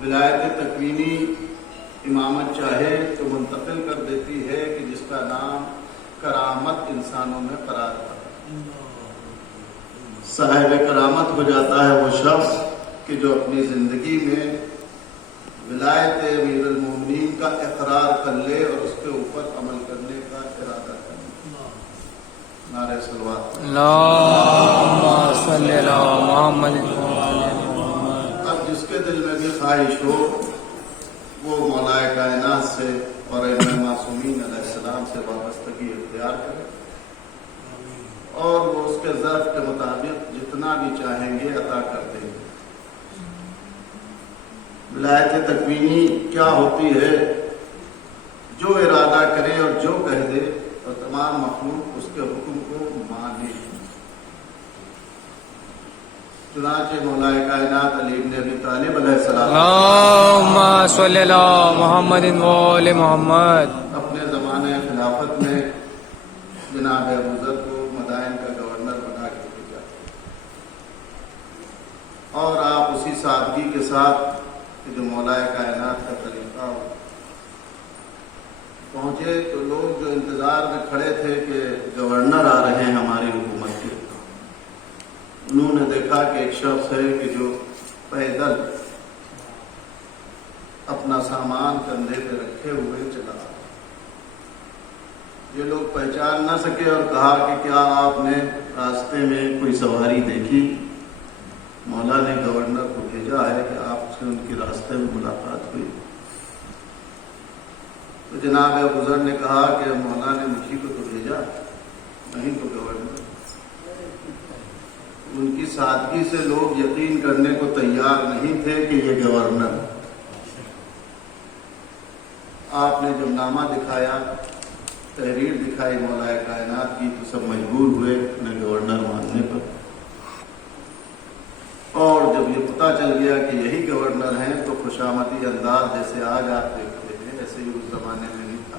ولایت تکوینی امامت چاہے تو منتقل کر دیتی ہے کہ جس کا نام کرامت انسانوں میں قرار پاتا ہے۔ صاحب کرامت ہو جاتا ہے وہ شخص کہ جو اپنی زندگی میں ولایت امیر المومنین کا اقرار کر لے اور اس کے اوپر عمل کرنے کا ارادہ کر لے۔ نعرہ صلوات۔ اللہم صلی علی محمد۔ اب جس کے دل میں بھی خواہش ہو وہ مولا کائنات سے اور ائمہ معصومین علیہ السلام سے وابستگی اختیار کرے اور وہ اس کے ظرف کے مطابق جتنا بھی چاہیں گے عطا کر دیں گے۔ ولایت تکوینی کیا ہوتی ہے؟ جو ارادہ کرے اور جو کہہ دے اور تمام مخلوق اس کے حکم کو مانے۔ چنانچہ مولا کائنات علی بن ابی طالب علیہ السلام اللہم صلی علی محمد وآل محمد اپنے زمانے خلافت میں جناب ابو ذر کو مدائن کا گورنر بنا کے بھیجا اور آپ اسی سادگی کے ساتھ کہ جو مولا کائنات کا طریقہ ہو پہنچے تو لوگ جو انتظار میں کھڑے تھے کہ گورنر آ رہے ہیں ہماری حکومت کے، انہوں نے دیکھا کہ ایک شخص ہے کہ جو پیدل اپنا سامان کندھے پہ رکھے ہوئے چلا۔ یہ لوگ پہچان نہ سکے اور کہا کہ کیا آپ نے راستے میں کوئی سواری دیکھی؟ مولا نے گورنر کو بھیجا ہے کہ آپ سے ان کی راستے میں ملاقات ہوئی۔ تو جناب ابو ذر نے کہا کہ مولا نے مجھے کو تو بھیجا نہیں تو گورنر۔ ان کی سادگی سے لوگ یقین کرنے کو تیار نہیں تھے کہ یہ گورنر۔ آپ نے جب نامہ دکھایا، تحریر دکھائی مولا کائنات کی، تو سب مجبور ہوئے انہیں گورنر ماننے پر۔ اور جب یہ پتہ چل گیا کہ یہی گورنر ہیں تو خوشامدی انداز جیسے آج آپ دیکھتے ہیں ایسے ہی اس زمانے میں نہیں تھا۔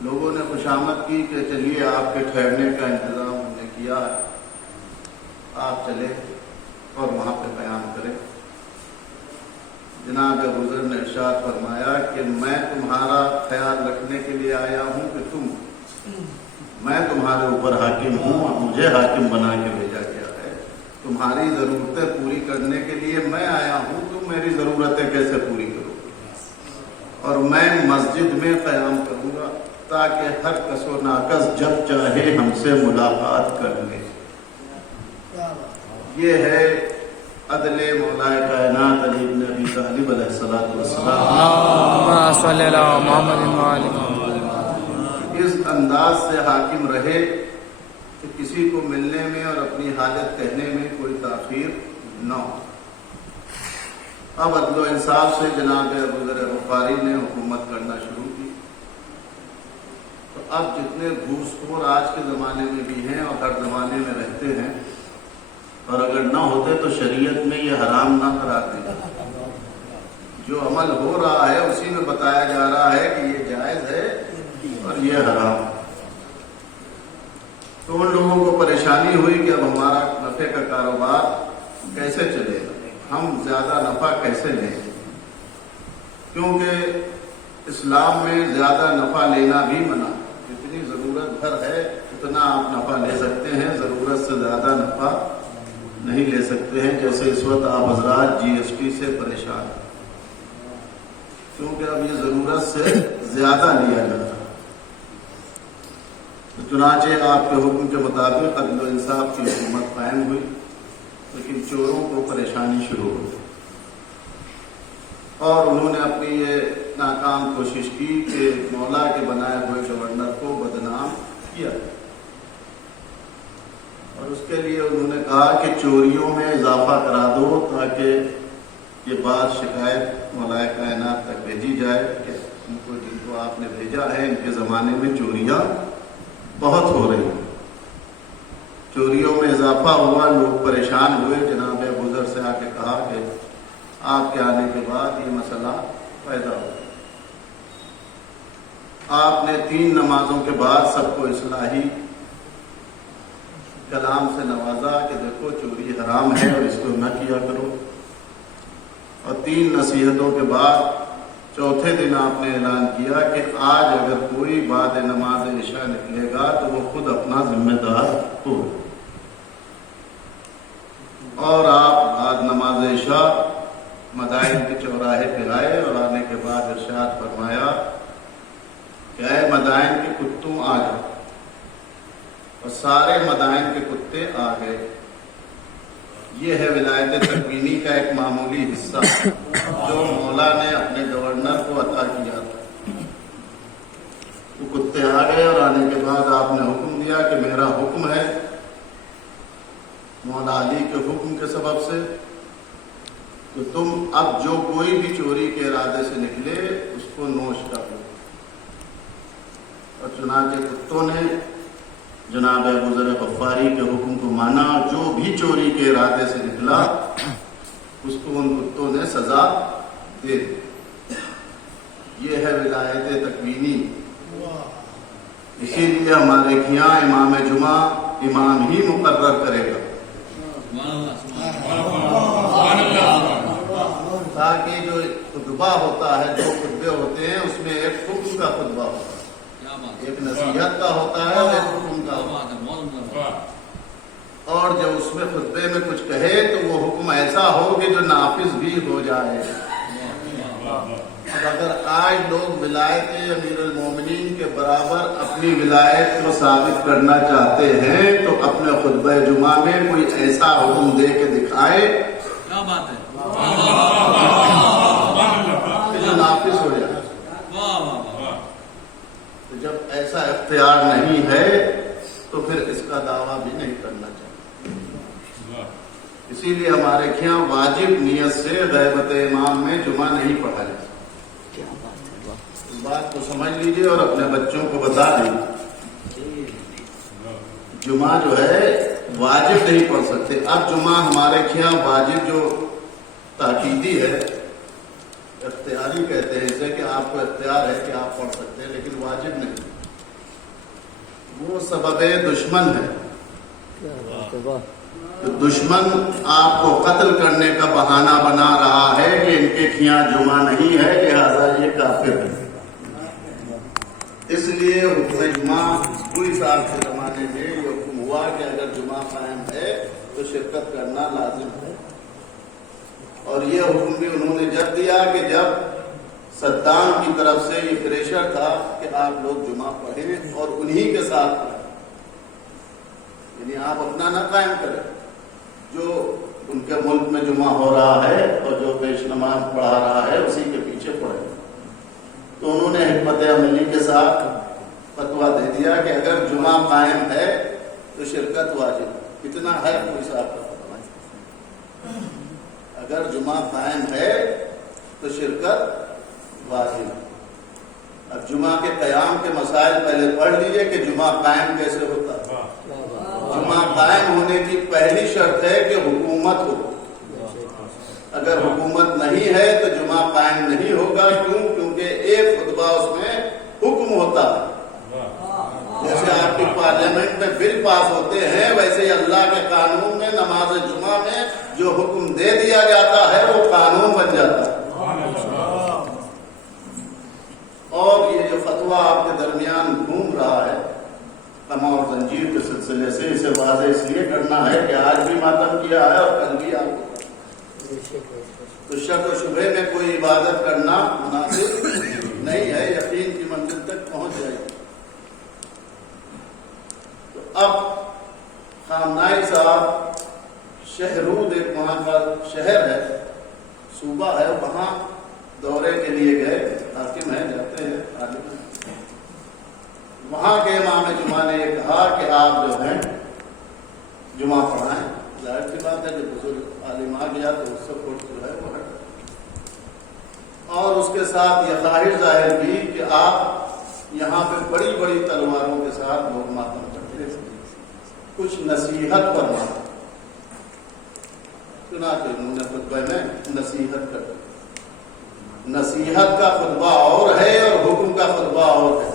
لوگوں نے خوشامد کی کہ چلیے آپ کے ٹھہرنے کا انتظام ہم نے کیا ہے، آپ چلے اور وہاں پہ قیام کریں۔ جناب ابو ذر نے ارشاد فرمایا کہ میں تمہارا خیال رکھنے کے لیے آیا ہوں کہ میں تمہارے اوپر حاکم ہوں اور مجھے حاکم بنا کے بھیجا گیا ہے۔ تمہاری ضرورتیں پوری کرنے کے لیے میں آیا ہوں، تم میری ضرورتیں کیسے پوری کرو گے؟ اور میں مسجد میں قیام کروں گا تاکہ ہر کس و ناکس جب چاہے ہم سے ملاقات کر لے۔ یہ ہے عدل مولا کائنات علی بن ابی طالب علیہ السلام۔ اللہم صلی علی محمد وآل محمد۔ اس انداز سے حاکم رہے کہ کسی کو ملنے میں اور اپنی حاجت کہنے میں کوئی تاخیر نہ ہو۔ اب عدل و انصاف سے جناب ابو ذر غفاری نے حکومت کرنا شروع کی۔ تو اب جتنے گھوس خور آج کے زمانے میں بھی ہیں اور ہر زمانے میں رہتے ہیں، اور اگر نہ ہوتے تو شریعت میں یہ حرام نہ قرار دیں۔ جو عمل ہو رہا ہے اسی میں بتایا جا رہا ہے کہ یہ جائز ہے اور یہ حرام۔ تو ان لوگوں کو پریشانی ہوئی کہ اب ہمارا نفع کا کاروبار کیسے چلے گا، ہم زیادہ نفع کیسے لیں، کیونکہ اسلام میں زیادہ نفع لینا بھی منع۔ جتنی ضرورت بھر ہے اتنا آپ نفع لے سکتے ہیں، ضرورت سے زیادہ نفع نہیں لے سکتے ہیں۔ جیسے اس وقت آپ حضرات جی ایس ٹی سے پریشان ہیں کیونکہ اب یہ ضرورت سے زیادہ لیا جاتا ہے۔ تو چنانچہ آپ کے حکم کے مطابق عدل و انصاف کی حکومت قائم ہوئی، لیکن چوروں کو پریشانی شروع ہو گئی اور انہوں نے اپنی یہ ناکام کوشش کی کہ مولا کے بنائے ہوئے گورنر کو بدنام کیا، اور اس کے لیے انہوں نے کہا کہ چوریوں میں اضافہ کرا دو تاکہ یہ بات شکایت مولا کائنات تک بھیجی جائے کہ جن کو آپ نے بھیجا ہے ان کے زمانے میں چوریاں بہت ہو رہی ہیں۔ چوریوں میں اضافہ ہوا، لوگ پریشان ہوئے۔ جناب ابو ذر سے آ کے کہا کہ آپ کے آنے کے بعد یہ مسئلہ پیدا ہوا۔ آپ نے 3 نمازوں کے بعد سب کو اصلاحی کلام سے نوازا کہ دیکھو چوری حرام ہے اور اس کو نہ کیا کرو۔ اور 3 نصیحتوں کے بعد چوتھے دن آپ نے اعلان کیا کہ آج اگر کوئی بعد نماز عشاء نکلے گا تو وہ خود اپنا ذمہ دار ہو. اور آپ بعد نماز عشاء مدائن کے چوراہے پہ آئے اور آنے کے بعد ارشاد فرمایا کہ اے مدائن کے کتوں آ جاؤ. اور سارے مدائن کے کتے آ گئے. یہ ہے ولایت تکوینی کا ایک معمولی حصہ جو مولا نے اپنے گورنر کو عطا کیا تھا. وہ کتے آ گئے اور آنے کے بعد آپ نے حکم دیا کہ میرا حکم ہے مولا علی کے حکم کے سبب سے کہ تم اب جو کوئی بھی چوری کے ارادے سے نکلے اس کو نوش کر لو. اور چنانچہ کتوں نے جناب ابو ذر غفاری کے حکم کو مانا. جو بھی چوری کے ارادے سے نکلا اس کو ان کتوں نے سزا دے دی. یہ ہے ولایت تکوینی. اسی لیے ہمارے یہاں امام جمعہ امام ہی مقرر کرے گا تاکہ جو خطبہ ہوتا ہے 2 خطبے ہوتے ہیں اس میں ایک حکم کا خطبہ ہوتا ہے, ایک نصیحت کا ہوتا ہے اور ایک حکم کا ہوتا ہے. اور جب اس میں خطبے میں کچھ کہے تو وہ حکم ایسا ہو کہ جو نافذ بھی ہو جائے. اب اگر آج لوگ ولایت امیر المومنین کے برابر اپنی ولایت کو ثابت کرنا چاہتے ہیں تو اپنے خطبہ جمعہ میں کوئی ایسا حکم دے کے دکھائے کیا بات ہے کہ جو نافذ ہو جائے. تو جب ایسا اختیار نہیں ہے تو پھر اس کا دعویٰ بھی نہیں کرنا چاہیے. اسی لیے ہمارے یہاں واجب نیت سے غیبت امام میں جمعہ نہیں پڑھا جاتا. اس بات کو سمجھ لیجئے اور اپنے بچوں کو بتا دیجیے. جمعہ جو ہے واجب نہیں پڑھ سکتے. اب جمعہ ہمارے یہاں واجب جو تاکیدی ہے, اختیاری کہتے ہیں اسے کہ آپ کو اختیار ہے کہ آپ پڑھ سکتے ہیں لیکن واجب نہیں. وہ سبب دشمن ہے. تو دشمن آپ کو قتل کرنے کا بہانہ بنا رہا ہے کہ ان کے یہاں جمعہ نہیں ہے لہذا یہ کافر ہے. اس لیے حکم جمعہ کوئی صاحب کے زمانے میں یہ حکم ہوا کہ اگر جمعہ قائم ہے تو شرکت کرنا لازم ہے. اور یہ حکم بھی انہوں نے جب دیا کہ جب صدام کی طرف سے یہ پریشر تھا کہ آپ لوگ جمعہ پڑھیں اور انہی کے ساتھ پڑھیں, یعنی آپ اپنا نہ قائم کریں, جو ان کے ملک میں جمعہ ہو رہا ہے اور جو پیش نماز پڑھا رہا ہے اسی کے پیچھے پڑھیں. تو انہوں نے حکمت عملی کے ساتھ فتویٰ دے دیا کہ اگر جمعہ قائم ہے تو شرکت واجب. کتنا ہے کوئی صاحب کا فتویٰ, اگر جمعہ قائم ہے تو شرکت واجب. اب جمعہ کے قیام کے مسائل پہلے پڑھ لیجئے کہ جمعہ قائم کیسے ہوتا ہے. جمعہ قائم ہونے کی پہلی شرط ہے کہ حکومت ہو. اگر حکومت نہیں ہے تو جمعہ قائم نہیں ہوگا. کیوں؟ کیونکہ ایک خطبہ اس میں حکم ہوتا ہے. جیسے آپ کی پارلیمنٹ میں بل پاس ہوتے ہیں ویسے ہی اللہ کے قانون میں نماز جمعہ میں جو حکم دے دیا جاتا ہے وہ قانون بن جاتا ہے. اور یہ جو فتویٰ آپ کے درمیان گھوم رہا ہے تما اور زنجیر کے سلسلے سے, اسے واضح اس لیے کرنا ہے کہ آج بھی ماتم کیا ہے اور کل بھی آپ کو, تو شک و شبہ میں کوئی عبادت کرنا مناسب نہیں ہے. یقین کی منزل تک پہنچ جائے. تو اب خامنائی صاحب شہرود ایک وہاں کا شہر ہے, صوبہ ہے, وہاں دورے کے لیے گئے. حاکم ہیں, جاتے ہیں عالم. وہاں کے امام جمعہ نے یہ کہا کہ آپ جو ہیں جمعہ پڑھائیں. ظاہر سی بات ہے کہ بزرگ عالم آ گیا تو اس سے پھوٹ جو ہے وہ ہٹ. اور اس کے ساتھ یہ خواہش ظاہر کی کہ آپ یہاں پہ بڑی بڑی تلواروں کے ساتھ لوگ ماتم کرتے ہیں, کچھ نصیحت پر ماتم. چنانچہ انہوں نے خطبہ میں نصیحت کر دی. نصیحت کا خطبہ اور ہے اور حکم کا خطبہ اور ہے.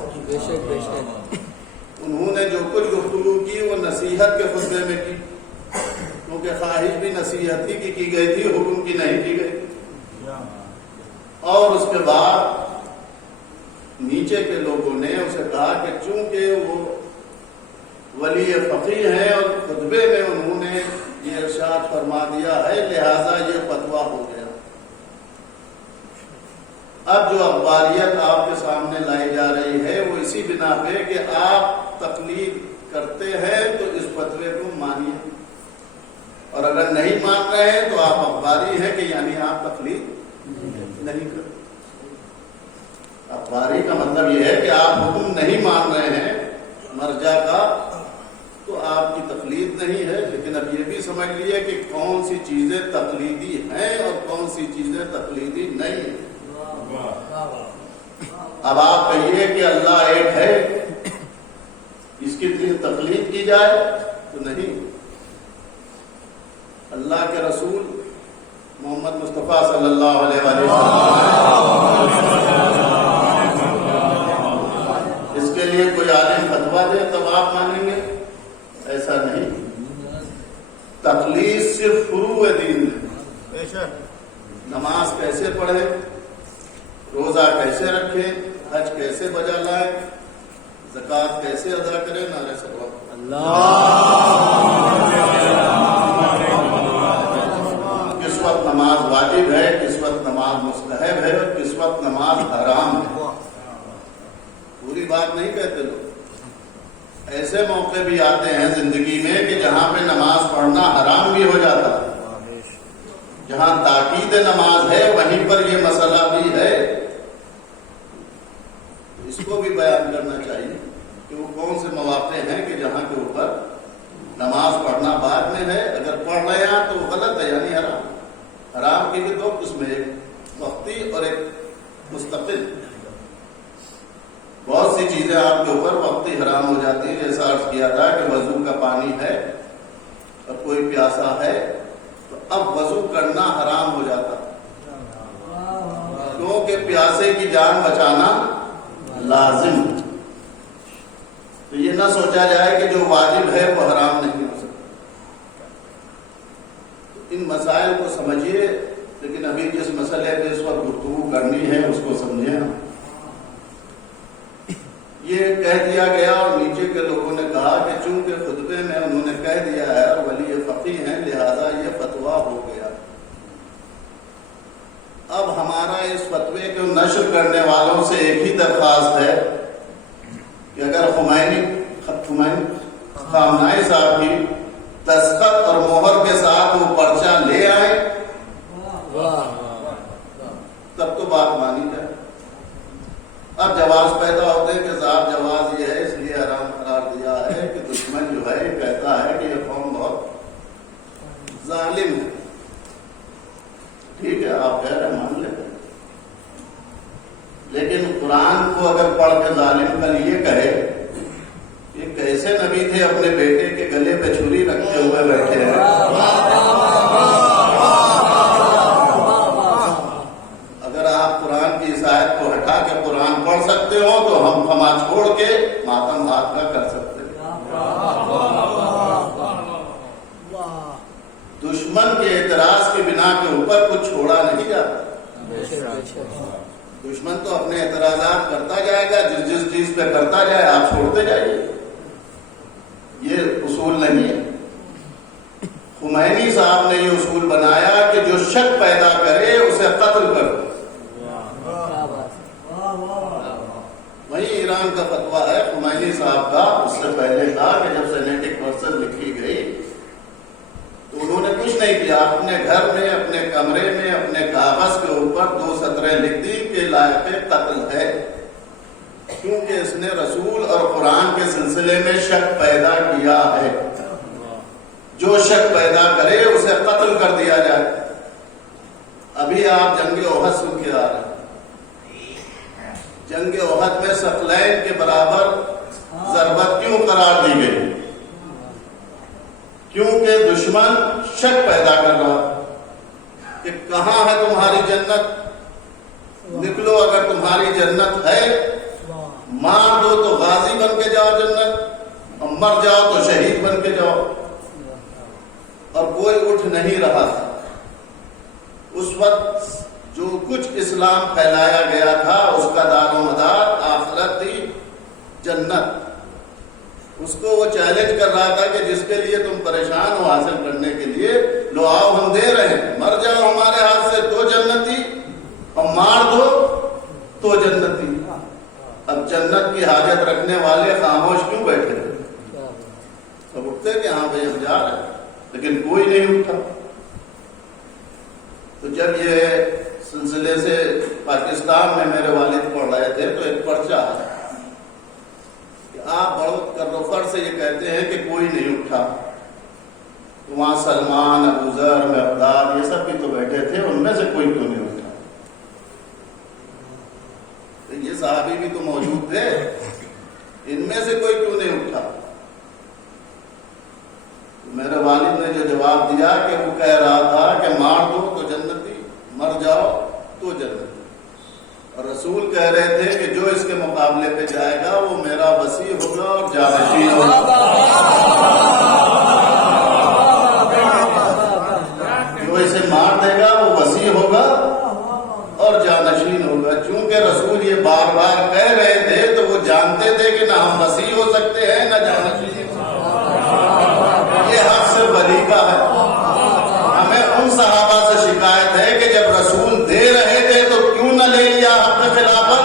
انہوں نے جو کچھ گفتگو کی وہ نصیحت کے خطبے میں کی, کیونکہ خواہش بھی نصیحت ہی کی گئی تھی, حکم کی نہیں کی گئی. اور اس کے بعد نیچے کے لوگوں نے اسے کہا کہ چونکہ وہ ولی فقیہ ہیں اور خطبے میں انہوں نے یہ ارشاد فرما دیا ہے لہذا یہ فتویٰ ہو گیا۔ اب جو اخباریت آپ کے سامنے لائی جا رہی ہے وہ اسی بنا پہ کہ آپ تقلید کرتے ہیں تو اس فتوے کو مانیے، اور اگر نہیں مان رہے ہیں تو آپ اخباری ہیں کہ یعنی آپ تقلید نہیں کرتے۔ اخباری کا مطلب یہ ہے کہ آپ حکم نہیں مان رہے ہیں مرجع کا تو آپ کی تقلید نہیں ہے، لیکن اب یہ بھی سمجھ لیے کہ کون سی چیزیں تقلیدی ہیں اور کون سی چیزیں تقلیدی نہیں ہیں۔ اب آپ کہیے کہ اللہ ایک ہے، اس کی تقلید کی جائے تو نہیں۔ اللہ کے رسول محمد مصطفیٰ صلی اللہ علیہ وسلم اس کے لیے کوئی عالم فتویٰ دے تب آپ مانیں گے؟ ایسا نہیں۔ تقلید صرف فروع دین ہے۔ نماز کیسے پڑھے، روزہ کیسے رکھے، حج کیسے بجا لائے، زکوٰۃ کیسے ادا کرے، نعرہ صلوات کس وقت نماز واجب ہے، کس وقت نماز مستحب ہے اور کس وقت نماز حرام ہے۔ پوری بات نہیں کہتے لوگ۔ ایسے موقع بھی آتے ہیں زندگی میں کہ جہاں پہ نماز پڑھنا حرام بھی ہو جاتا ہے، جہاں تاکید نماز ہے وہیں پر یہ مسئلہ بھی ہے۔ اس کو بھی بیان کرنا چاہیے کہ وہ کون سے مواقع ہیں کہ جہاں کے اوپر نماز پڑھنا بعد میں ہے، اگر پڑھ رہے ہیں تو وہ غلط ہے، یعنی حرام۔ حرام کی بھی دو قسمیں، ایک وقتی اور ایک مستقل۔ بہت سی چیزیں آپ کے اوپر وقتی حرام ہو جاتی ہیں، جیسا عرض کیا تھا کہ وضو کا پانی ہے اور کوئی پیاسا ہے تو اب وضو کرنا حرام ہو جاتا، کیونکہ پیاسے کی جان بچانا لازم۔ تو یہ نہ سوچا جائے کہ جو واجب ہے وہ حرام نہیں ہو سکتا۔ ان مسائل کو سمجھیے، لیکن ابھی جس مسئلے پہ اس وقت گفتگو کرنی ہے اس کو سمجھیں۔ یہ کہہ دیا گیا اور نیچے کے لوگوں نے کہا کہ چونکہ خطبے میں انہوں نے کہہ دیا ہے اور ولی فقیہ ہیں لہذا یہ فتویٰ ہو گیا۔ اب ہمارا اس فتوے کو نشر کرنے والوں سے ایک ہی درخواست ہے کہ اگر خامنائی صاحب کی دستخط اور مہر کے ساتھ وہ پرچہ لے آئے تب تو بات مانی جائے۔ اب جواز پیدا ہوتے ہیں کہ صاحب جواز یہ ہے اس لیے حرام قرار دیا ہے کہ دشمن جو ہے یہ کہتا ہے کہ یہ قوم بہت ظالم ہے۔ ٹھیک ہے، آپ کہہ رہے ہیں مان لیں، لیکن قرآن کو اگر پڑھ کے ظالم کل یہ کہے، یہ کیسے نبی تھے اپنے بیٹے کے گلے پہ چھری رکھتے ہوئے بیٹھے ہیں؟ اگر آپ قرآن کی اس آیت کو ہٹا کے قرآن پڑھ سکتے ہو تو ہم فما چھوڑ کے ماتم ہاتھ کا کر سکتے ہیں۔ دشمن کے اعتراض کی بنا کے اوپر کچھ چھوڑا نہیں جاتا۔ دشمن تو اپنے اعتراضات کرتا جائے گا، جس چیز پہ کرتا جائے آپ چھوڑتے جائیے، یہ اصول نہیں ہے۔ خمینی صاحب نے یہ اصول بنایا کہ جو شک پیدا کرے اسے قتل کرو۔ وہی ایران کا فتویٰ ہے خمینی صاحب کا، اس سے پہلے تھا کہ جب سینیٹک ورژن لکھی گئی تو انہوں نے کچھ نہیں کیا، اپنے گھر میں اپنے کمرے میں اپنے کاغذ کے اوپر 2 سطریں لکھ دی کہ لائق قتل ہے، کیونکہ اس نے رسول اور قرآن کے سلسلے میں شک پیدا کیا ہے۔ جو شک پیدا کرے اسے قتل کر دیا جائے۔ ابھی آپ جنگ احد سن کے آ رہے ہیں، جنگ احد میں ثقلین کے برابر ضربت کیوں قرار دی گئی؟ کیونکہ دشمن شک پیدا کر رہا کہ کہاں ہے تمہاری جنت، نکلو اگر تمہاری جنت ہے، مار دو تو غازی بن کے جاؤ جنت، اور مر جاؤ تو شہید بن کے جاؤ۔ اور کوئی اٹھ نہیں رہا تھا۔ اس وقت جو کچھ اسلام پھیلایا گیا تھا اس کا دار و مدار آخرت تھی، جنت. اس کو وہ چیلنج کر رہا تھا کہ جس کے لیے تم پریشان ہو حاصل کرنے کے لیے، لو آؤ ہم دے رہے ہیں، مر جاؤ ہمارے ہاتھ سے تو جنتی، اور مار دو تو جنتی. اب جنت کی حاجت رکھنے والے خاموش کیوں بیٹھے تھے؟ سب اٹھتے کہ ہاں بھائی ہم جا رہے ہیں، لیکن کوئی نہیں اٹھا. تو جب یہ سلسلے سے پاکستان میں میرے والد پڑھ رہے تھے تو ایک پرچہ آیا کہ آپ بڑھ کر رفر سے یہ کہتے ہیں کہ کوئی نہیں اٹھا. تو وہاں سلمان، ابو ذر، مقداد یہ سب بھی تو بیٹھے تھے، ان میں سے کوئی کیوں نہیں اٹھا؟ تو یہ صحابی بھی تو موجود تھے، ان میں سے کوئی کیوں نہیں اٹھا؟ میرے والد نے جو جواب دیا کہ وہ کہہ رہا تھا کہ مار دو تو جنتی، مر جاؤ تو جنتی. اور رسول کہہ رہے تھے کہ جو اس کے مقابلے پہ جائے گا وہ میرا وسیع ہوگا اور جانشین ہوگا. جو اسے مار دے گا وہ وسیع ہوگا اور جانشین ہوگا. چونکہ رسول یہ بار بار کہہ رہے تھے تو وہ جانتے تھے کہ نہ ہم وسیع ہو سکتے ہیں نہ جانشین. یہ حق سے بلی کا ہے. ہمیں ان صحابہ سے شکایت ہے کہ جب رسول دے رہے تھے تو کیوں نہ لے لیا حق خلافت،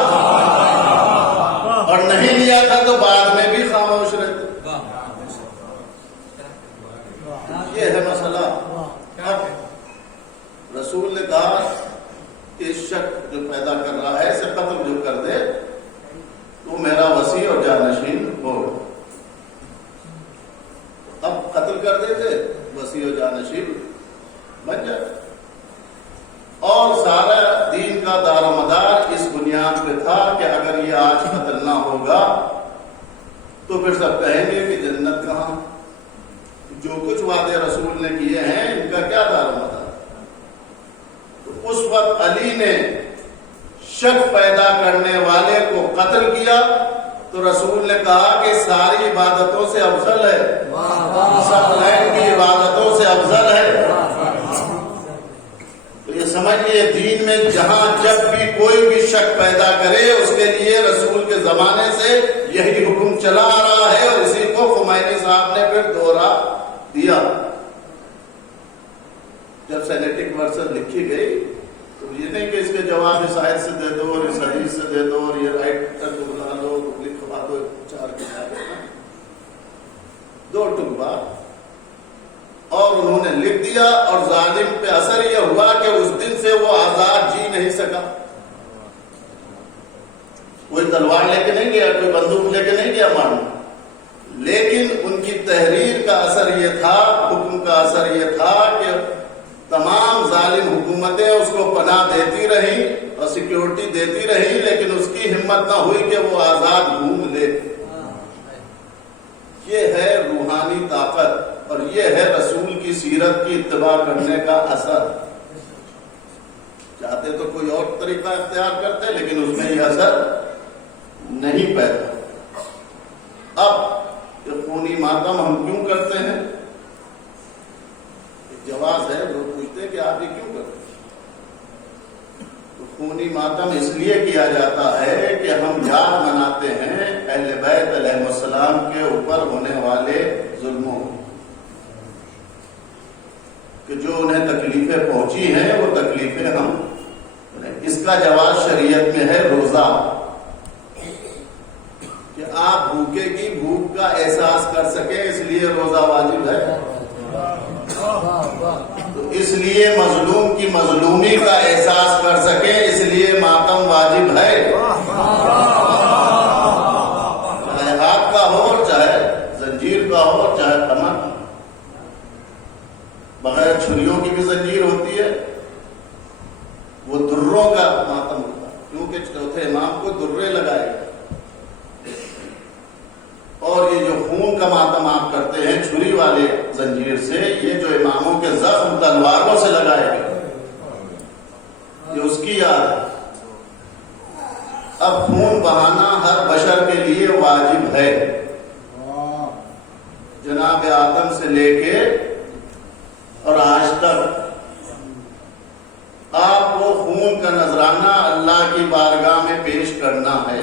اور نہیں لیا تھا تو بعد میں بھی خاموش رہتے. یہ ہے مسئلہ. اب رسول نے کہا کہ اس شک جو پیدا کر رہا ہے اسے قتل جو کر دے تو میرا وسیع اور جانشین ہوگا. اب قتل کر دیتے، وسیع و جانشین بن جائے. اور سارا دین کا دار و مدار اس بنیاد پہ تھا کہ اگر یہ آج قتل نہ ہوگا تو پھر سب کہیں گے کہ جنت کہاں؟ جو کچھ وعدے رسول نے کیے ہیں ان کا کیا دار و مدار؟ تو اس وقت علی نے شک پیدا کرنے والے کو قتل کیا تو رسول نے کہا کہ ساری عبادتوں سے افضل ہے، ثقلین کی عبادتوں سے افضل ہے. تو یہ سمجھئے دین میں جہاں جب بھی کوئی بھی شک پیدا کرے اس کے لیے رسول کے زمانے سے یہی حکم چلا آ رہا ہے، اور اسی کو خمینی صاحب نے پھر دوہرا دیا. جب سینیٹک ورسن لکھی گئی تو یہ نہیں کہ اس کے جواب اس آیت سے دے دو اور اس حدیث سے دے دو اور یہ رائٹر کو بلا لو لکھوا دو 4 کتابیں، 2 ٹکڑا، اور انہوں نے لکھ دیا. اور ظالم پہ اثر یہ ہوا کہ اس دن سے وہ آزاد جی نہیں سکا. کوئی تلوار لے کے نہیں گیا، کوئی بندوق لے کے نہیں گیا مارنے، لیکن ان کی تحریر کا اثر یہ تھا، حکم کا اثر یہ تھا کہ تمام ظالم حکومتیں اس کو پناہ دیتی رہیں اور سیکیورٹی دیتی رہیں، لیکن اس کی ہمت نہ ہوئی کہ وہ آزاد گھوم لے. یہ ہے روحانی طاقت اور یہ ہے رسول کی سیرت کی اتباع کرنے کا اثر. چاہتے تو کوئی اور طریقہ اختیار کرتے لیکن اس میں یہ اثر نہیں پیدا. اب یہ خونی ماتم ہم کیوں کرتے ہیں؟ جواز ہے، لوگ پوچھتے ہیں کہ آپ یہ کیوں کرتے ہیں؟ تو خونی ماتم اس لیے کیا جاتا ہے کہ ہم یاد مناتے ہیں اہل بیت علیہ السلام کے اوپر ہونے والے ظلموں کہ جو انہیں تکلیفیں پہنچی ہیں وہ تکلیفیں ہم. اس کا جواز شریعت میں ہے روزہ، کہ آپ بھوکے کی بھوک کا احساس کر سکیں اس لیے روزہ واجب ہے. تو اس لیے مظلوم کی مظلومی کا احساس کر سکیں اس لیے ماتم واجب ہے. چاہے ہاتھ کا ہو چاہے زنجیر کا ہو چاہے کمر. بغیر چھریوں کی بھی زنجیر ہوتی ہے، وہ دروں کا ماتم ہوتا ہے کیونکہ چوتھے امام کو درے لگائے گا. اور یہ جو خون کا ماتم آپ کرتے ہیں چھری والے زنجیر سے، یہ جو اماموں کے زخم تلواروں سے لگائے گئے یہ اس کی یاد ہے. اب خون بہانا ہر بشر کے لیے واجب ہے. جناب آدم سے لے کے اور آج تک آپ کو خون معصوم کا نذرانہ اللہ کی بارگاہ میں پیش کرنا ہے۔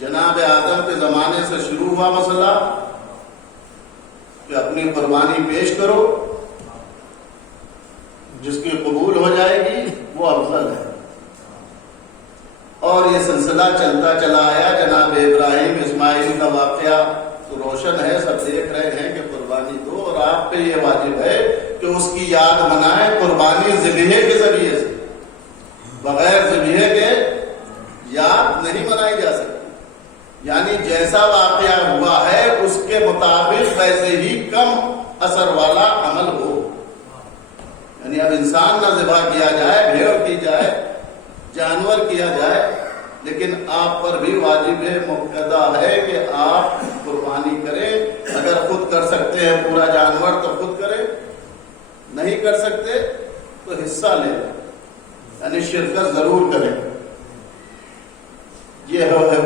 جناب آدم کے زمانے سے شروع ہوا مسئلہ کہ اپنی قربانی پیش کرو، جس کی قبول ہو جائے گی وہ افضل ہے، اور یہ سلسلہ چلتا چلا آیا۔ جناب ابراہیم اسماعیل کا واقعہ تو روشن ہے، سب دیکھ رہے ہیں کہ قربانی دو، اور آپ پہ یہ واجب ہے کہ اس کی یاد منائیں قربانی ذبیحے کے ذریعے سے، بغیر ذبیحے کے یاد نہیں منائی جا سکتی۔ یعنی جیسا واقعہ ہوا ہے اس کے مطابق ویسے ہی کم اثر والا عمل ہو۔ یعنی اب انسان نہ ذبح کیا جائے، بھیڑ کی جائے، جانور کیا جائے، لیکن آپ پر بھی واجب ہے، مقتضا ہے کہ آپ قربانی کریں۔ اگر خود کر سکتے ہیں پورا جانور تو خود کریں، نہیں کر سکتے تو حصہ لیں، یعنی شرکت ضرور کریں۔ یہ ہے۔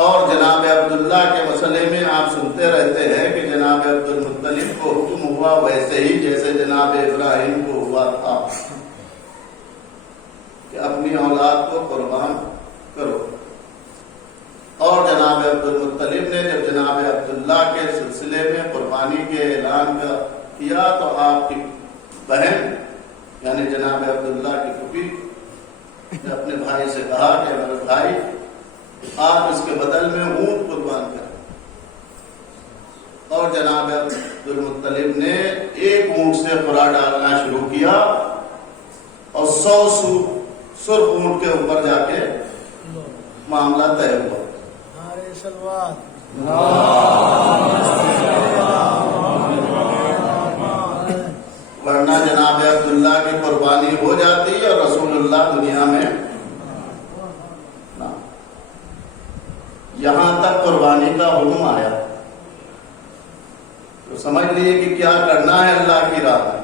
اور جناب عبداللہ کے مسئلے میں آپ سنتے رہتے ہیں کہ جناب عبد المطلب کو حکم ہوا ویسے ہی جیسے جناب ابراہیم کو ہوا تھا کہ اپنی اولاد کو قربان کرو۔ اور جناب عبد المطلب نے جب جناب عبداللہ کے سلسلے میں قربانی کے اعلان کیا تو آپ کی بہن یعنی جناب عبداللہ کی پھوپھی نے اپنے بھائی سے کہا کہ میرے بھائی آپ اس کے بدل میں اونٹ قربان کریں، اور جناب عبد المطلب نے ایک اونٹ سے پورا ڈالنا شروع کیا اور 100 سرخ اونٹ کے اوپر جا کے معاملہ طے ہوا۔ ورنہ جناب عبداللہ کی قربانی ہو جاتی اور رسول اللہ دنیا میں یہاں تک قربانی کا حکم آیا تو سمجھ لیے کہ کیا کرنا ہے اللہ کی راہ میں۔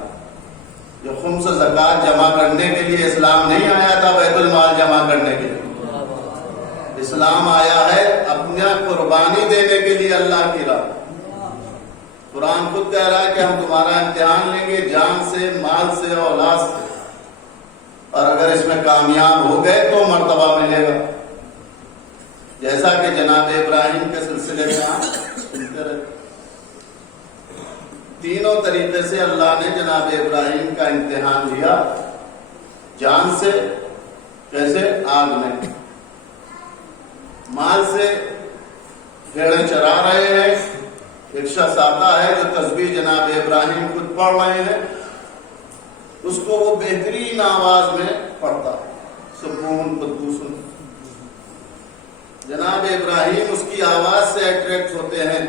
یہ خمس زکوٰۃ جمع کرنے کے لیے اسلام نہیں آیا تھا، بیت المال جمع کرنے کے لیے اسلام آیا ہے، اپنا قربانی دینے کے لیے اللہ کی راہ۔ قرآن خود کہہ رہا ہے کہ ہم تمہارا امتحان لیں گے جان سے، مال سے، اولاد سے، اور اگر اس میں کامیاب ہو گئے تو مرتبہ ملے گا، جیسا کہ جناب ابراہیم کے سلسلے میں آپ سنتے رہے۔ تینوں طریقے سے اللہ نے جناب ابراہیم کا امتحان لیا، جان سے، کیسے؟ آگ میں، مال سے، بھیڑیں چرا رہے ہیں، ایک شخص آتا ہے جو تسبیح جناب ابراہیم خود پڑھ رہے ہیں، اس کو وہ بہترین آواز میں پڑھتا ہے، سبحان قدوس۔ جناب ابراہیم اس کی آواز سے اٹریکٹ ہوتے ہیں،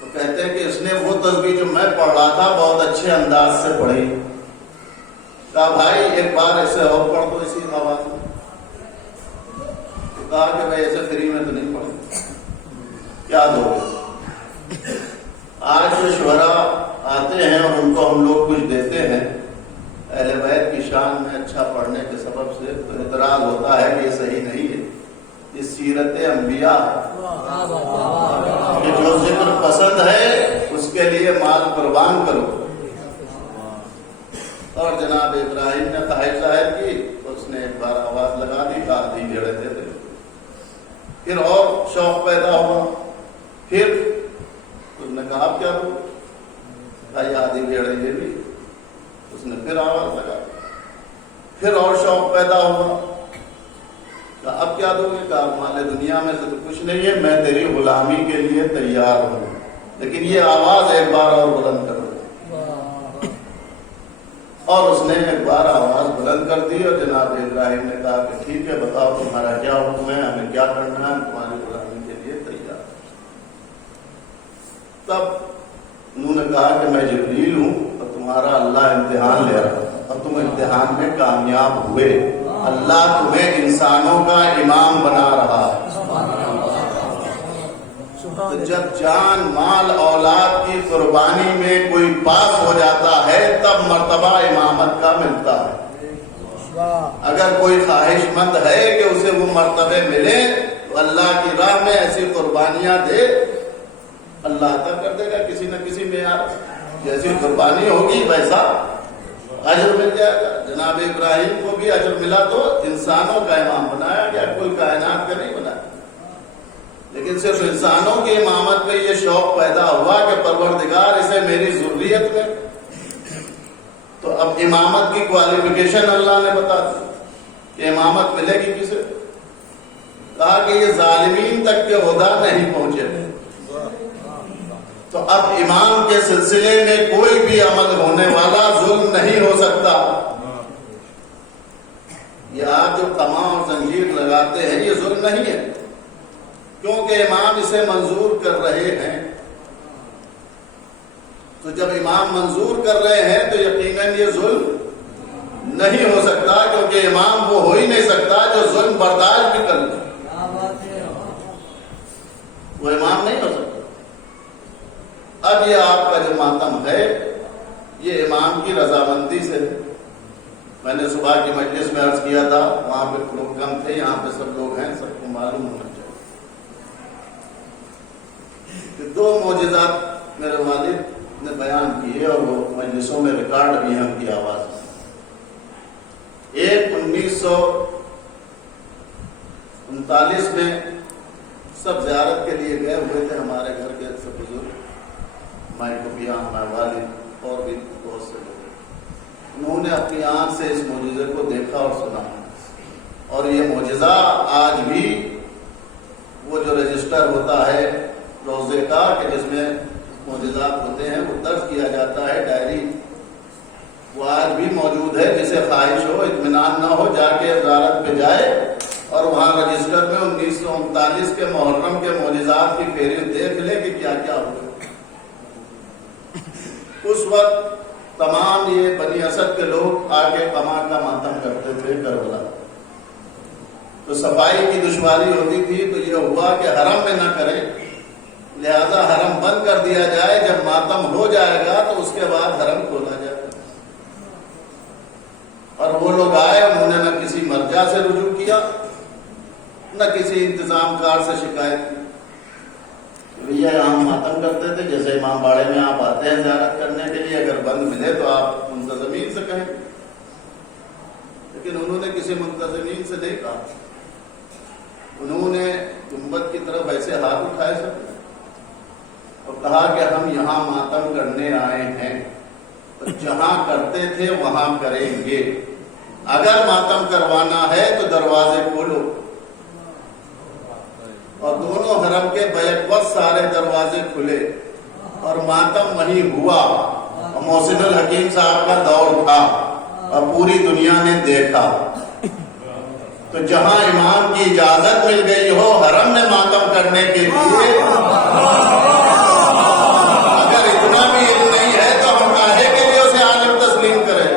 تو کہتے ہیں کہ اس نے وہ تسبیح جو میں پڑھ رہا تھا بہت اچھے انداز سے پڑھی۔ کہا بھائی ایک بار ایسے اور پڑھ دو اسی آواز میں۔ تو کہا کہ بھائی ایسے فری میں تو نہیں پڑھیں، کیا دو گے؟ آج جو شعراء آتے ہیں اور ان کو ہم لوگ کچھ دیتے ہیں اہل بیت کی شان میں اچھا پڑھنے کے سبب سے، تو اعتراض ہوتا ہے کہ یہ صحیح نہیں ہے، یہ سیرت انبیاء ہے کہ جو ذکر پسند ہے اس کے لیے مال قربان کرو۔ اور جناب ابراہیم نے خواہش ظاہر کی، اس نے ایک بار آواز لگا دی، آدھی بھیڑیں دے دے۔ پھر اور شوق پیدا ہوا، پھر اس نے کہا اب کیا دو؟ بھائی آدھی بھیڑیں یہ بھی۔ اس نے پھر آواز لگا، پھر اور شوق پیدا ہوا، کہا اب کیا دو گے؟ کہا مال دنیا میں سے تو کچھ نہیں ہے، میں تیری غلامی کے لیے تیار ہوں، لیکن یہ آواز ایک بار اور بلند کر دو۔ اور اس نے ایک بار آواز بلند کر دی، اور جناب ابراہیم نے کہا کہ ٹھیک ہے بتاؤ تمہارا کیا حکم ہے، ہمیں کیا کرنا ہے، ہم تمہاری غلامی کے لیے تیار۔ تب انہوں نے کہا کہ میں جبریل ہوں اور تمہارا اللہ امتحان لے رہا ہے، اور تم امتحان میں کامیاب ہوئے، اللہ تمہیں انسانوں کا امام بنا رہا ہے۔ تو جب جان، مال، اولاد کی قربانی میں کوئی پاس ہو جاتا ہے تب مرتبہ امامت کا ملتا ہے۔ اگر کوئی خواہش مند ہے کہ اسے وہ مرتبے ملے تو اللہ کی راہ میں ایسی قربانیاں دے، اللہ عطا کر دے گا کسی نہ کسی معیار۔ جیسی قربانی ہوگی ویسا اجر مل جائے گا. جناب ابراہیم کو بھی اجر ملا تو انسانوں کا امام بنایا گیا, کل کائنات کا نہیں بنایا. لیکن صرف انسانوں کی امامت میں یہ شوق پیدا ہوا کہ پروردگار اسے میری ذریت میں. تو اب امامت کی کوالیفیکیشن اللہ نے بتا دی کہ امامت ملے گی کسے. کہا کہ یہ ظالمین تک کے عہدہ نہیں پہنچے. تو اب امام کے سلسلے میں کوئی بھی عمل ہونے والا ظلم نہیں ہو سکتا. یہ آپ جو تمام اور زنجیر لگاتے ہیں یہ ظلم نہیں ہے, کیونکہ امام اسے منظور کر رہے ہیں. تو جب امام منظور کر رہے ہیں تو یقیناً یہ ظلم نہیں ہو سکتا, کیونکہ امام وہ ہو ہی نہیں سکتا جو ظلم برداشت بھی کر لے. وہ امام نہیں ہو سکتا. اب یہ آپ کا جو ماتم ہے یہ امام کی رضامندی سے. میں نے صبح کی مجلس میں عرض کیا تھا, وہاں پہ لوگ کم تھے, یہاں پہ سب لوگ ہیں, سب کو معلوم ہونا چاہیے کہ 2 معجزات میرے والد نے بیان کیے اور وہ مجلسوں میں ریکارڈ بھی ہیں ان کی آواز. ایک 1939 میں سب زیارت کے لیے گئے ہوئے تھے, ہمارے گھر کے سب بزرگ, مائی کو بھی ہمارے والد اور بھی بہت سے لوگ. انہوں نے اپنی آنکھ سے اس معجزے کو دیکھا اور سنا, اور یہ معجزہ آج بھی وہ جو رجسٹر ہوتا ہے روزے کا کہ جس میں معجزات ہوتے ہیں وہ درج کیا جاتا ہے, ڈائری, وہ آج بھی موجود ہے. جسے خواہش ہو, اطمینان نہ ہو, جا کے زیارت پہ جائے اور وہاں رجسٹر میں 1939 کے محرم کے معجزات کی فہرست دیکھ لے کہ کیا کیا ہوا. اس وقت تمام یہ بنی اسد کے لوگ آ کے قما کا ماتم کرتے تھے کربلا. تو صفائی کی دشواری ہوتی تھی, تو یہ ہوا کہ حرم میں نہ کریں, لہذا حرم بند کر دیا جائے. جب ماتم ہو جائے گا تو اس کے بعد حرم کھولا جائے گا. اور وہ لوگ آئے, انہوں نے نہ کسی مرجع سے رجوع کیا, نہ کسی انتظام کار سے شکایت کی. بھیا یہاں ماتم کرتے تھے, جیسے امام باڑے میں آپ آتے ہیں زیارت کرنے کے لیے, اگر بند ملے تو آپ منتظمین سے کہیں. لیکن انہوں نے کسی منتظمین سے نہیں کہا. انہوں نے گنبد کی طرف ایسے ہاتھ اٹھائے سب اور کہا کہ ہم یہاں ماتم کرنے آئے ہیں, جہاں کرتے تھے وہاں کریں گے. اگر ماتم کروانا ہے تو دروازے کھولو. اور دونوں حرم کے بیک وقت سارے دروازے کھلے اور ماتم وہیں ہوا. اور محسن الحکیم صاحب کا دور تھا اور پوری دنیا نے دیکھا. تو جہاں امام کی اجازت مل گئی ہو حرم میں ماتم کرنے کے لیے, اگر اتنا بھی علم نہیں ہے تو ہم کاہے کے لیے اسے عالم تسلیم کریں.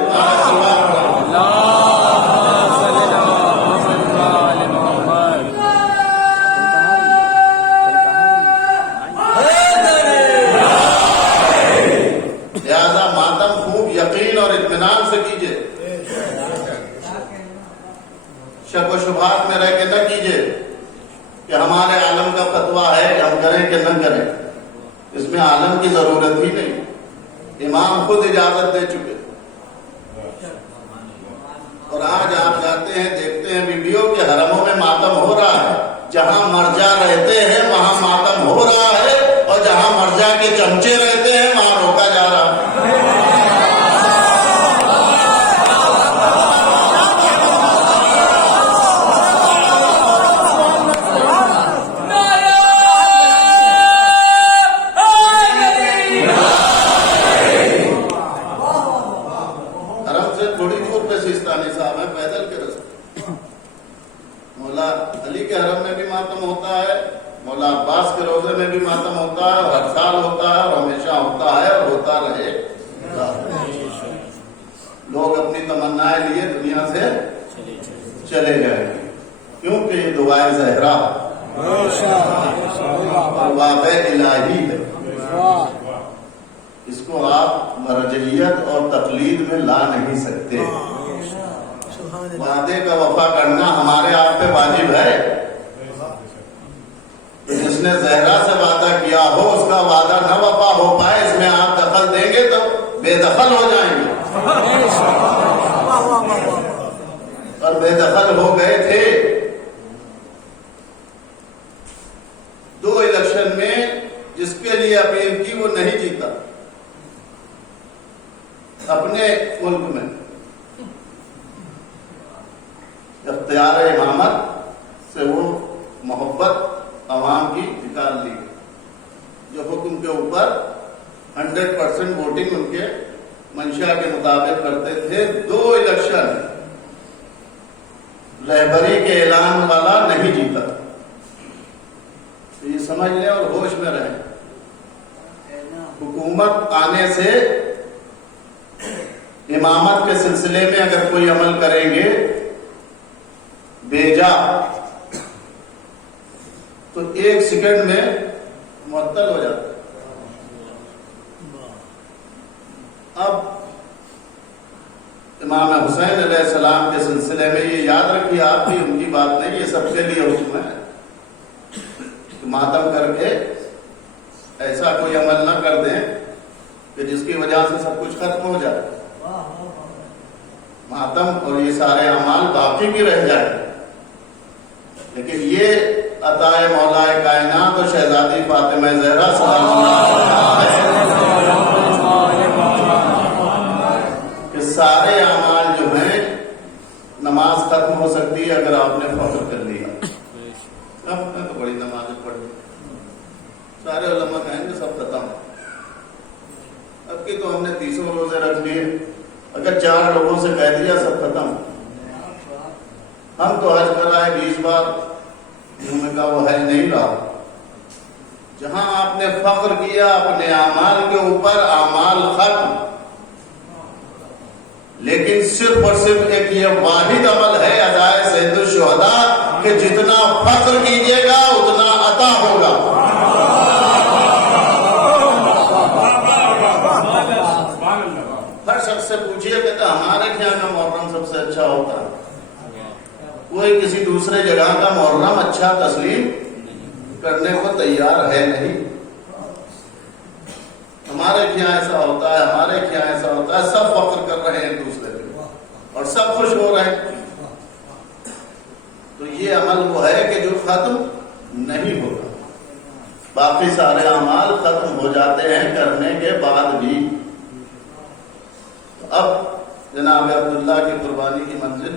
لہذا ماتم خوب یقین اور اطمینان سے کیجیے, شک و شبہات میں رہ کے نہ کیجیے کہ ہمارے عالم کا فتویٰ ہے ہم کریں کہ نہ کریں. اس میں عالم کی ضرورت ہی نہیں, امام خود اجازت دے چکے. اور آج آپ جاتے ہیں دیکھتے ہیں ویڈیو کہ حرموں میں ماتم ہو رہا ہے, جہاں مرجع رہتے ہیں وہاں ماتم ہو رہا ہے, اور جہاں مرجع کے چمچے رہتے ہیں وہاں روکا جا رہا ہے. مولا عباس کے روزے میں بھی ماتم ہوتا ہے, ہر سال ہوتا ہے اور ہمیشہ ہوتا ہے اور ہوتا رہے گا. لوگ اپنی تمنائیں لیے دنیا سے چلے جائیں گے, کیونکہ یہ دعائے زہرا اور واقع الہی ہے. اس کو آپ مرجعیت اور تقلید میں لا نہیں سکتے. وعدے کا وفا کرنا ہمارے آپ پہ واجب ہے. جس نے زہرا سے وعدہ کیا ہو اس کا وعدہ نہ وفا ہو پائے, اس میں آپ دخل دیں گے تو بے دخل ہو جائیں گے، اور بے دخل ہو گئے تھے۔ 2 الیکشن میں جس کے لیے اپیل کی وہ نہیں جیتا اپنے ملک میں، اختیار امامت سے وہ محبت عوام کی نکال لی، جو حکم کے اوپر 100% ووٹنگ ان کے منشا کے مطابق کرتے تھے۔ 2 الیکشن رہبری کے اعلان والا نہیں جیتا، تو یہ سمجھ لیں اور ہوش میں رہیں۔ حکومت آنے سے امامت کے سلسلے میں اگر کوئی عمل کریں گے بیجا تو 1 سیکنڈ میں معطل ہو جاتا ہے۔ اب امام حسین علیہ السلام کے سلسلے میں یہ یاد رکھیے، آپ بھی ان کی بات نہیں، یہ سب کے لیے حکم ہے کہ ماتم کر کے ایسا کوئی عمل نہ کر دیں کہ جس کی وجہ سے سب کچھ ختم ہو جائے، ماتم اور یہ سارے اعمال باقی بھی رہ جائیں۔ لیکن یہ عطا مولا کائنات و شہزادی فاطمہ زہرا سلام اللہ کہ سارے اعمال جو ہیں نماز ختم ہو سکتی ہے اگر آپ نے فخر کر لیا۔ اب میں تو بڑی نمازیں پڑھ لی، سارے علماء کہیں گے سب ختم، اب کی تو ہم نے 30 روزے رکھ لیے، اگر 4 لوگوں سے کہہ دیا سب ختم۔ ہم تو حج کرائے 20 بار، انہوں نے کہا وہ حج نہیں رہا۔ جہاں آپ نے فخر کیا اپنے اعمال کے اوپر، اعمال ختم، لیکن صرف اور صرف ایک یہ واحد عمل ہے ادائے سید الشہداء کہ جتنا فخر کیجیے گا اتنا عطا ہوگا۔ ہر شخص سے پوچھئے کہ ہمارے یہاں کا محرم سب سے اچھا ہوتا ہے، کوئی کسی دوسرے جگہ کا محرم اچھا تسلیم کرنے کو تیار ہے نہیں۔ ہمارے یہاں ایسا ہوتا ہے، ہمارے یہاں ایسا ہوتا ہے، سب فخر کر رہے ہیں ایک دوسرے پہ اور سب خوش ہو رہے ہیں۔ تو یہ عمل وہ ہے کہ جو ختم نہیں ہوگا، باقی سارے اعمال ختم ہو جاتے ہیں کرنے کے بعد بھی۔ اب جناب عبداللہ کی قربانی کی منزل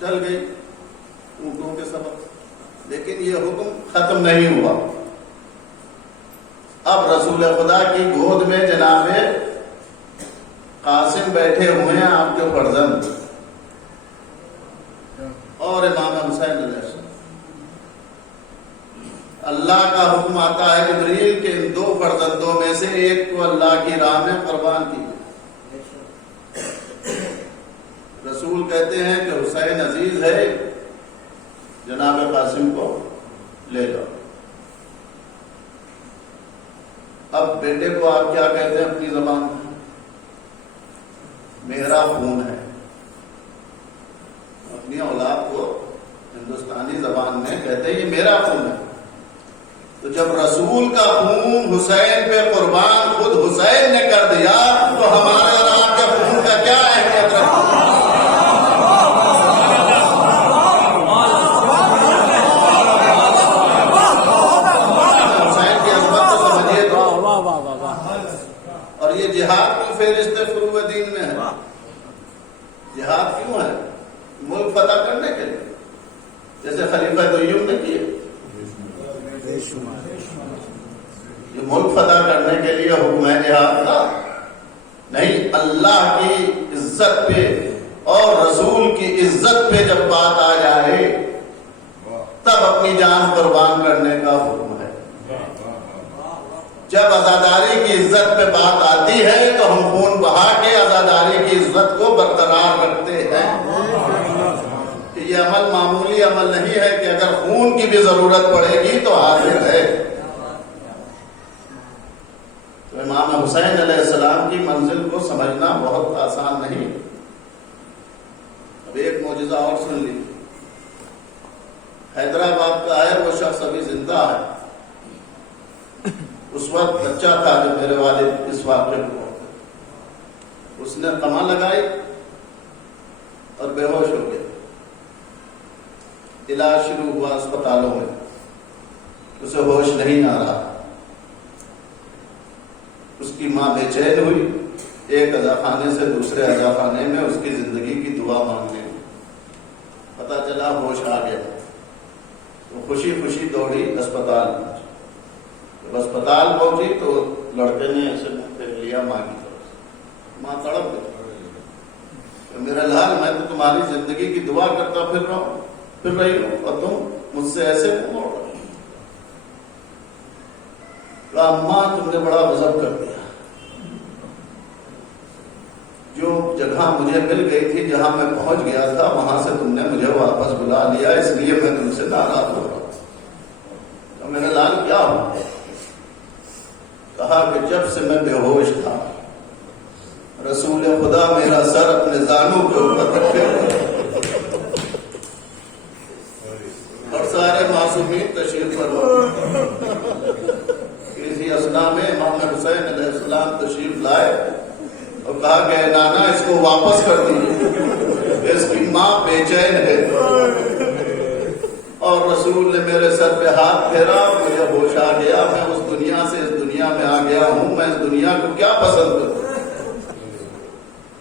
چل گئی اونٹوں کے سبب، لیکن یہ حکم ختم نہیں ہوا۔ اب رسول خدا کی گود میں جناب قاسم بیٹھے ہوئے ہیں، آپ کے فرزند، اور امام حسین علیہ السلام۔ اللہ کا حکم آتا ہے جبریل کے ان 2 فرزندوں میں سے ایک کو اللہ کی راہ میں قربان کیجیے۔ رسول کہتے ہیں کہ حسین عزیز ہے، جناب قاسم کو لے جاؤ۔ اب بیٹے کو آپ کیا کہتے ہیں اپنی زبان میں؟ میرا خون ہے۔ اپنی اولاد کو ہندوستانی زبان میں کہتے ہیں یہ میرا خون ہے۔ تو جب رسول کا خون حسین پہ قربان خود حسین نے کر دیا تو ہمارے اور آپ کے خون کا کیا اہمیت رکھتا ہے؟ جہاد کیوں فہرست فروع دین میں ہے؟ جہاد کیوں ہے؟ ملک فتح کرنے کے لیے، جیسے خلیفہ دویم نے کیے۔ یہ ملک فتح کرنے کے لیے حکم ہے جہاد کا نہیں، اللہ کی عزت پہ اور رسول کی عزت پہ جب بات آ جائے تب اپنی جان قربان کرنے کا حکم ہے۔ جب عزاداری کی عزت پہ بات آتی ہے تو ہم خون بہا کے عزاداری کی عزت کو برقرار رکھتے ہیں۔ کہ یہ عمل معمولی عمل نہیں ہے کہ اگر خون کی بھی ضرورت پڑے گی تو حاضر ہے۔ تو امام حسین علیہ السلام کی منزل کو سمجھنا بہت آسان نہیں۔ اب ایک معجزہ اور سن لیجیے۔ حیدرآباد کا ہے وہ شخص ابھی زندہ ہے، اس وقت بچہ تھا جب میرے والد اس واقعے کو اس نے کما لگائی اور بے ہوش ہو گیا. علاج شروع ہوا اسپتالوں میں, اسے ہوش نہیں آ رہا. اس کی ماں بے چین ہوئی, ایک عزاخانے سے دوسرے عزاخانے میں اس کی زندگی کی دعا مانگنے میں. پتا چلا ہوش آ گیا, تو خوشی خوشی دوڑی اسپتال پہنچی. جب اسپتال پہنچی تو لڑکے نے ایسے منہ پھیر لیا ماں کی طرف سے. ماں تڑپ گئی, میرا لال میں تو تمہاری زندگی کی دعا کرتا پھر رہی ہوں اور تم مجھ سے ایسے منہ موڑ رہے ہو. کہا ماں تم نے بڑا غضب کر دیا. جو جگہ مجھے مل گئی تھی, جہاں میں پہنچ گیا تھا, وہاں سے تم نے مجھے واپس بلا لیا, اس لیے میں تم سے ناراض ہو رہا ہوں. تو میرا لال کیا ہوا؟ کہا کہ جب سے میں بے ہوش تھا رسول خدا میرا سر اپنے زانوں کے اوپر رکھے اور سارے معصومین تشریف فرما. کسی اسنا میں امام حسین علیہ السلام تشریف لائے اور کہا کہ نانا اس کو واپس کر دیجیے, اس کی ماں بے چین ہے. اور رسول نے میرے سر پہ ہاتھ پھیرا, مجھے ہوش آ گیا. میں اس دنیا سے اس دنیا میں آ گیا ہوں. میں اس دنیا کو کیا پسند کروں؟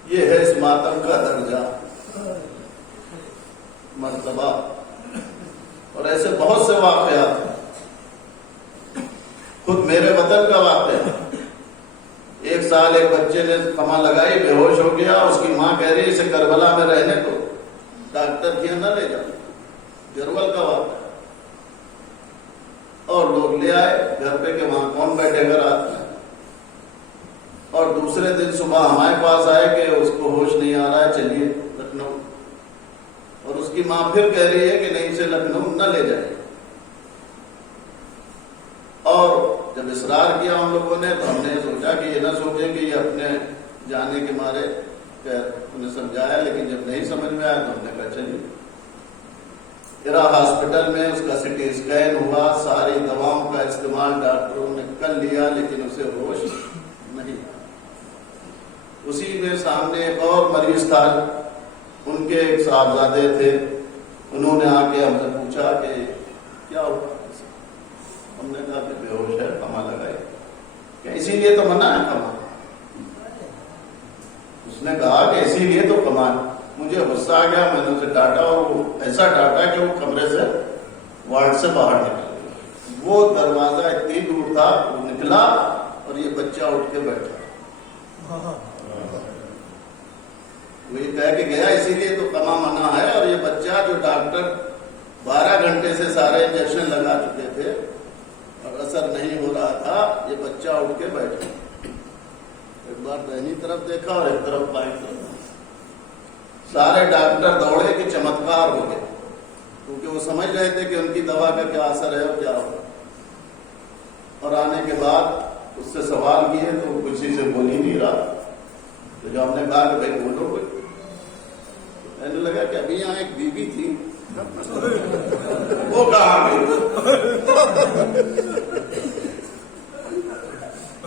یہ ہے اس ماتم کا درجہ, مرتبہ. اور ایسے بہت سے واقعات ہیں. خود میرے وطن کا واقعہ, ایک سال ایک بچے نے کما لگائی, بے ہوش ہو گیا. اس کی ماں کہہ رہی اسے کربلا میں رہنے کو, ڈاکٹر کیا نہ لے جاؤ. جرول کا واقعہ. اور لوگ لے آئے گھر پہ کہ وہاں کون بیٹھے گا رات میں. اور دوسرے دن صبح ہمارے پاس آئے کہ اس کو ہوش نہیں آ رہا ہے, چلیے لکھنؤ. اور اس کی ماں پھر کہہ رہی ہے کہ نہیں اسے لکھنؤ نہ لے جائے. اور جب اصرار کیا ہم لوگوں نے تو ہم نے سوچا کہ یہ نہ سوچے کہ یہ اپنے جانے کے مارے انہیں سمجھایا, لیکن جب نہیں سمجھ میں آیا تو ہم نے کہا چلیے. میرا ہاسپٹل میں اس کا سٹی اسکین ہوا, ساری دواؤں کا استعمال ڈاکٹروں نے کر لیا, لیکن اسے ہوش نہیں. اسی میں سامنے ایک اور مریض تھا, ان کے ایک صاحبزادے تھے. انہوں نے آ کے ہم سے پوچھا کہ کیا ہوا. ہم نے کہا کہ بے ہوش ہے, کما لگائی. کہ اسی لیے تو منع ہے کما. اس نے کہا کہ اسی لیے تو کما. مجھے غصہ آ گیا, میں نے اسے ڈانٹا, اور وہ ایسا ڈانٹا کہ وہ کمرے سے وارڈ سے باہر نکل گیا. وہ دروازہ اتنی دور تھا, وہ نکلا اور یہ بچہ اٹھ کے بیٹھا. وہ یہ کہہ کے گیا اسی لیے تو کما منع ہے. اور یہ بچہ جو ڈاکٹر 12 گھنٹے سے سارے انجیکشن لگا چکے تھے اور اثر نہیں ہو رہا تھا, یہ بچہ اٹھ کے بیٹھا. ایک بار دہنی طرف دیکھا اور ایک طرف بائیں طرف. سارے ڈاکٹر دوڑے کہ چمتکار ہو گئے, کیونکہ وہ سمجھ رہے تھے کہ ان کی دوا کا کیا اثر ہے اور کیا ہوگا. اور آنے کے بعد اس سے سوال کیے تو وہ کسی سے بول ہی نہیں رہا. تو جو ہم نے کہا کہ بھائی بولو کوئی, کہنے لگا کہ ابھی یہاں ایک بیوی تھی, وہ کہاں گئی,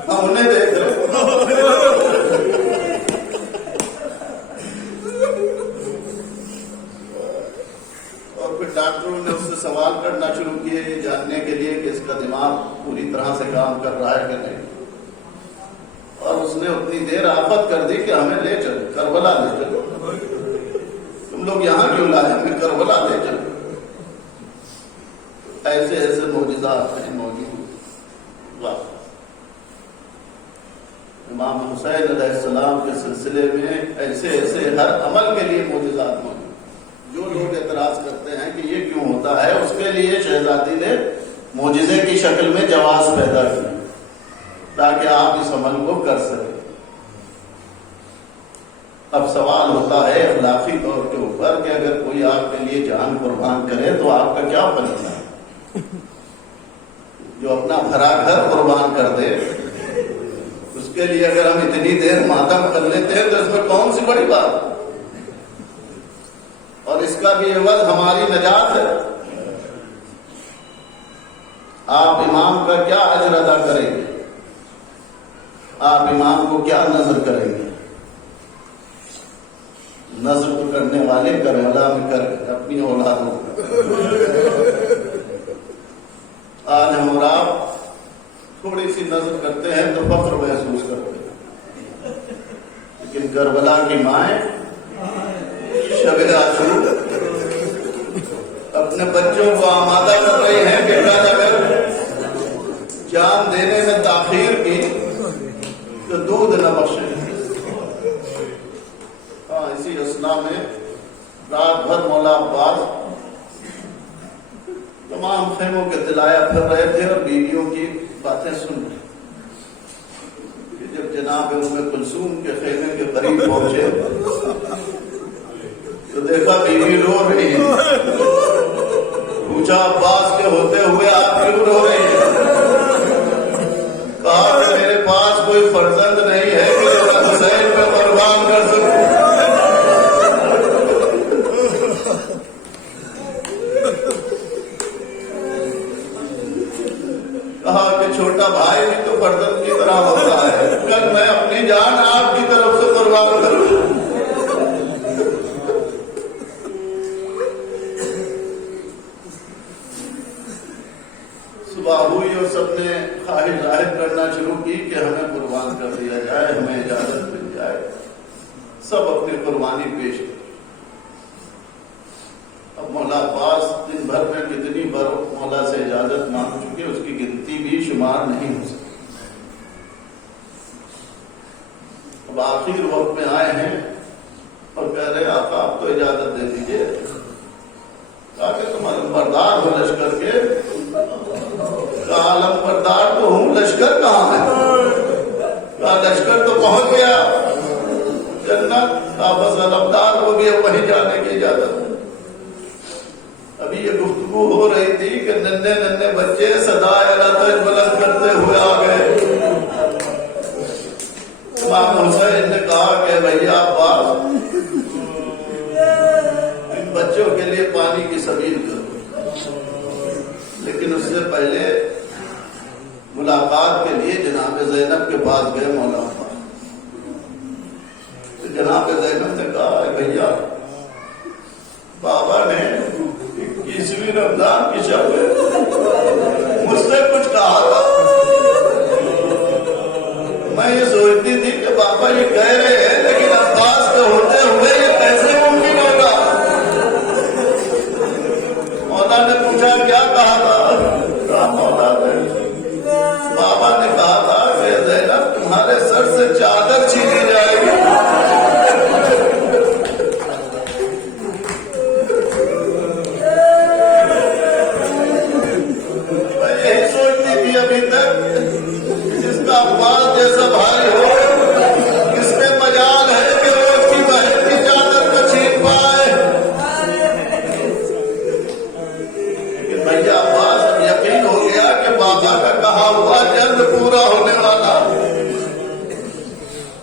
ہم انہیں دیکھ رہے. اور پھر ڈاکٹروں نے اس سے سوال کرنا شروع کیے یہ جاننے کے لیے کہ اس کا دماغ پوری طرح سے کام کر رہا ہے کہ نہیں. اور اس نے اتنی دیر آفت کر دی کہ ہمیں لے چلو, کربلا لے چلو. تم لوگ یہاں کیوں لائے, ہمیں کربلا لے چلو. ایسے ایسے معجزات ہیں موجود. امام حسین علیہ السلام کے سلسلے میں ایسے ایسے ہر عمل کے لیے معجزات موجود. جو لوگ اعتراض کرتے ہیں کہ یہ کیوں ہوتا ہے, اس کے لیے شہزادی نے معجزے کی شکل میں جواز پیدا کی تاکہ آپ اس عمل کو کر سکیں. اب سوال ہوتا ہے اخلاقی طور کے اوپر کہ اگر کوئی آپ کے لیے جان قربان کرے تو آپ کا کیا بنتا ہے. جو اپنا بھرا گھر قربان کر دے اس کے لیے اگر ہم اتنی دیر ماتم کر لیتے ہیں تو اس میں کون سی بڑی بات. اور اس کا بھی عوض ہماری نجات ہے. آپ امام کا کیا اجر ادا کریں گے, آپ امام کو کیا نظر کریں گے. نظر کرنے والے کربلا میں کر گئے اپنی اولادوں کو. آج ہم اور آپ تھوڑی سی نظر کرتے ہیں تو فخر محسوس کرتے ہیں، لیکن کربلا کی مائیں شب عاشور اپنے بچوں کو آمادہ کر رہی ہیں کہ اگر جان دینے میں تاخیر کی تو دودھ نہ بخشے. اسی اسنا میں رات بھر مولا عباس تمام خیموں کے دلایا پھر رہے تھے اور بیویوں کی باتیں سن رہے. جب جناب ام کلثوم کے خیمے کے قریب پہنچے تو دیکھا بیوی رو رہی ہے. پوچھا عباس کے ہوتے ہوئے آپ کیوں رو رہے ہیں؟ کہا کہ میرے پاس کوئی فرزند نہیں ہے کہ حسین پہ قربان کر سکوں. کہا کہ چھوٹا بھائی بھی تو فرزند کی طرح ہوتا ہے، کل میں اپنی جان آپ کی طرف سے قربان کروں. صبح ہوئی اور سب نے خواہش ظاہر کرنا شروع کی کہ ہمیں قربان کر دیا جائے، ہمیں اجازت مل جائے. سب اپنی قربانی پیش کی. اب مولا عباس دن بھر میں کتنی بار مولا سے اجازت مانگ چکے اس کی گنتی بھی شمار نہیں ہو سکتی. اب آخر وقت میں آئے ہیں اور کہہ رہے آقا آپ تو اجازت دے دیجیے. کہا کہ تم علمبردار ہو لشکر کے. کہا علمبردار تو ہوں، لشکر کہاں ہے؟ کہا لشکر تو پہنچ گیا جنت. کہا بس علمبردار وہ بھی وہیں جانے کی اجازت. ابھی یہ گفتگو ہو رہی تھی کہ ننھے ننھے بچے صدائے اللہ بلند کرتے ہوئے آ گئے. امام حسین نے کہا کہ بھیا عباس ان بچوں کے لیے پانی کی سبیل کرو، لیکن اس سے پہلے ملاقات کے لیے جناب زینب کے پاس گئے مولا عباس. جناب زینب نے کہا بھیا بابا نے 21ویں رمضان کی شب مجھ سے کچھ کہا تھا. میں یہ سوچتی تھی کہ بابا یہ کہہ رہے ہیں لیکن عباس کے ہوتے ہوئے یہ کیسے ممکن ہوگا؟ مولا نے پوچھا کیا کہا تھا؟ مولا نے بابا نے کہا تھا کہ زینب تمہارے سر سے چادر چھینی جائے گی. ابھی تک جس کا عباس جیسا بھائی ہو اس میں مجال ہے کہ وہ اس کی بہن کی چادر کو چھین پائے. لیکن بھیا عباس اب یقین ہو گیا کہ بابا کا کہا ہوا جلد پورا ہونے والا.